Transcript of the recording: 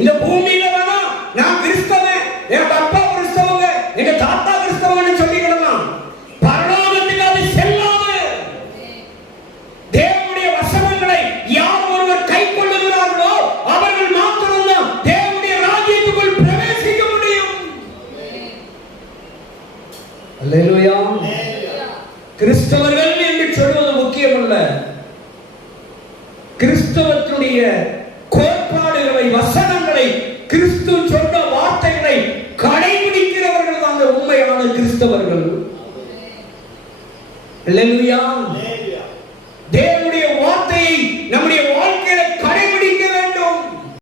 இந்த பூமியில வேணா நான் கிறிஸ்தவன், எங்க அப்பா கிறிஸ்தவங்க, எங்க தாத்தா கிறிஸ்தவன்னு சொல்லிக்கிடலாம். பரலோகத்துக்கு அது செல்லாது. தேவனுடைய வசனங்களை யார் ஒருவர் கை கொள்ளுகிறார்களோ அவர்கள் மாத்திரம்தான் தேவனுடைய ராஜ்யத்துக்குள் பிரவேசிக்க முடியும். அல்லேலூயா. கிறிஸ்தவர்கள் என்று சொல்வது முக்கியமல்ல. கிறிஸ்தவத்தினுடைய கோட்பாடுகளை, வசனங்களை, கிறிஸ்து சொன்ன வார்த்தைகளை கடைபிடிக்கிறவர்கள் தான் உண்மையான கிறிஸ்தவர்கள். அல்லேலூயா.